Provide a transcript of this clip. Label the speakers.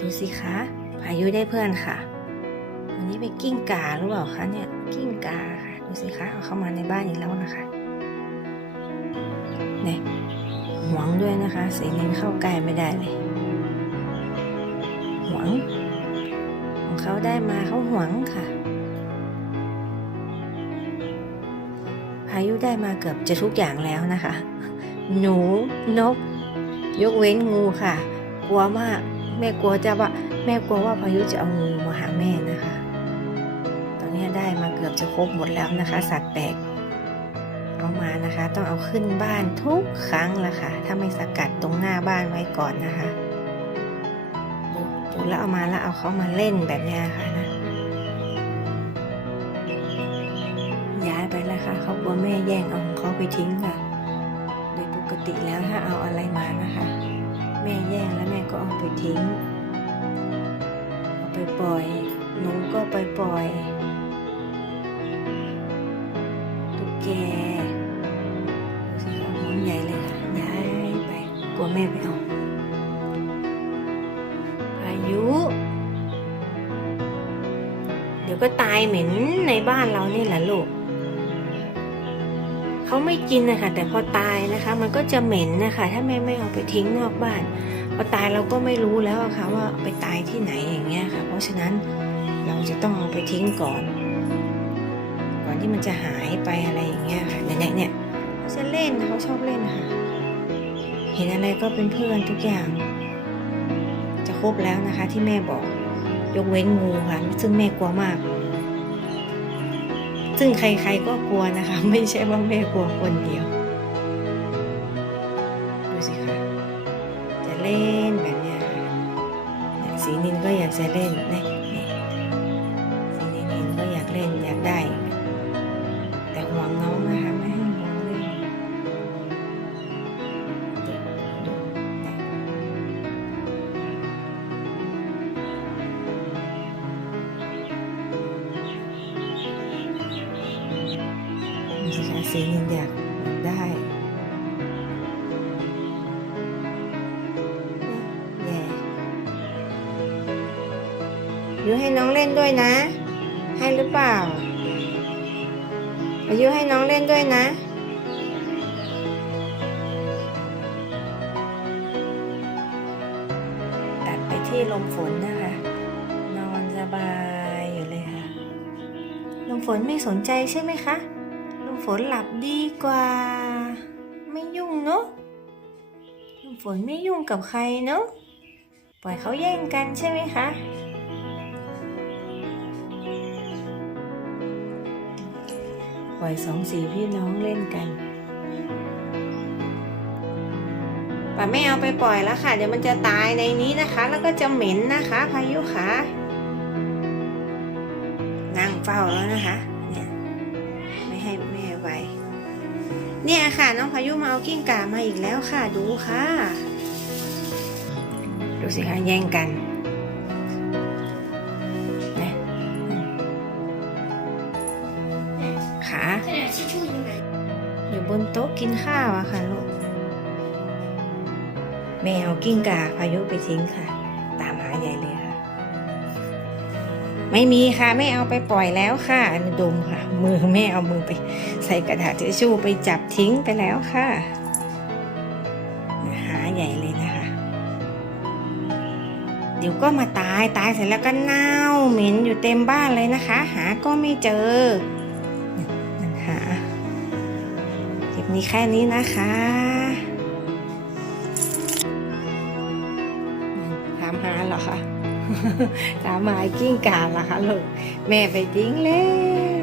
Speaker 1: ดูสิคะพายุได้เพื่อนค่ะ วันนี้เป็นกิ้งก่าหรือเปล่าคะเนี่ย กิ้งก่าค่ะ ดูสิคะเอาเข้ามาในบ้านอีกแล้วนะคะเนี่ยหวงด้วยนะคะเสียงเข้าใกล้ไม่ได้เลยหวงของเขาได้มาเขาหวงค่ะ พายุได้มาเกือบจะทุกอย่างแล้วนะคะ หนูนก ยกเว้นงูค่ะ กลัวมาก แม่กลัวจะว่าแม่กลัวว่าพายุจะเอางูมาหาแม่นะคะ ตอนนี้ได้มาเกือบจะครบหมดแล้วนะคะ สัตว์แปลกเอามานะคะ ต้องเอาขึ้นบ้านทุกครั้งละค่ะ ถ้าไม่สกัดตรงหน้าบ้านไว้ก่อนนะคะดูแล้วเอามาแล้วเอาเขามาเล่นแบบนี้ค่ะนะย้ายไปแล้วค่ะเขากลัวแม่แย่งเอาของเขาไปทิ้งค่ะ โดยปกติแล้วถ้าเอาอะไรมานะคะ ทิ้ง เอาไปปล่อยหนูก็ไปปล่อย ตุ๊กแกหมุนใหญ่เลยค่ะย้ายไปกลัวแม่ไปเอาพายุ เดี๋ยวก็ตายเหม็นในบ้านเรานี่แหละลูกเขาไม่กินนะคะแต่พอตายนะคะ มันก็จะเหม็นนะคะ ถ้าแม่ไม่เอาไปทิ้งนอกบ้าน อตายเราก็ไม่รู้แล้วอะค่ะว่าไปตายที่ไหนอย่างเงี้ยค่ะ เพราะฉะนั้นเราจะต้องเอาไปทิ้งก่อน ก่อนที่มันจะหายไปอะไรอย่างเงี้ยค่ะเนี่ยเนี่ยเนี่ยเขาจะเล่นเขาชอบเล่นค่ะ เห็นอะไรก็เป็นเพื่อนทุกอย่าง จะครบแล้วนะคะที่แม่บอก ยกเว้นงูค่ะ ซึ่งแม่กลัวมาก ซึ่งใครๆก็กลัวนะคะ ไม่ใช่ว่าแม่กลัวคนเดียวากจะเล่นเนี่ยเนี่ยสีนินก็อยากเล่นอยากได้ แต่ห่วงน้องนะคะไม่ให้น้องเล่นดูดูเนี่ยดูสิคะสีนินอยากได้ ยุให้น้องเล่นด้วยนะ ให้หรือเปล่า อายุให้น้องเล่นด้วยนะ ตัดไปที่ลมฝนนะคะ นอนสบายอยู่เลยค่ะ ลมฝนไม่สนใจใช่ไหมคะ ลมฝนหลับดีกว่า ไม่ยุ่งเนอะลมฝนไม่ยุ่งกับใครเนอะปล่อยเขาแย่งกันใช่ไหมคะ ปล่อยสองสีพี่น้องเล่นกันป่าไม่เอาไปปล่อยแล้วค่ะ เดี๋ยวมันจะตายในนี้นะคะ แล้วก็จะเหม็นนะคะ พายุค่ะนั่งเฝ้าแล้วนะคะเนี่ยไม่ให้แม่ไปเนี่ยค่ะ น้องพายุมาเอากิ้งก่ามาอีกแล้วค่ะดูค่ะ ดูสิคะแย่งกัน ขา
Speaker 2: ขนาดชิชชู่อยู่ไหน
Speaker 1: อยู่บนโต๊ะกินข้าวอะค่ะลูก แม่เอากิ้งก่าพายุไปทิ้งค่ะ ตามหาใหญ่เลยค่ะ ไม่มีค่ะแม่เอาไปปล่อยแล้วค่ะอันนดมค่ะ มือแม่เอามือไป ใส่กระดาษทิชชู่ไปจับทิ้งไปแล้วค่ะ หาใหญ่เลยนะคะ เดี๋ยวก็มาตายตายเสร็จแล้วก็เน่าเหม็นอยู่เต็มบ้านเลยนะคะ หาก็ไม่เจอ มันหาคลิปนี้แค่นี้นะคะถามหาเหรอคะถามหายกิ้งก่าเหรอคะลูกแม่ไปทิ้งแล้ว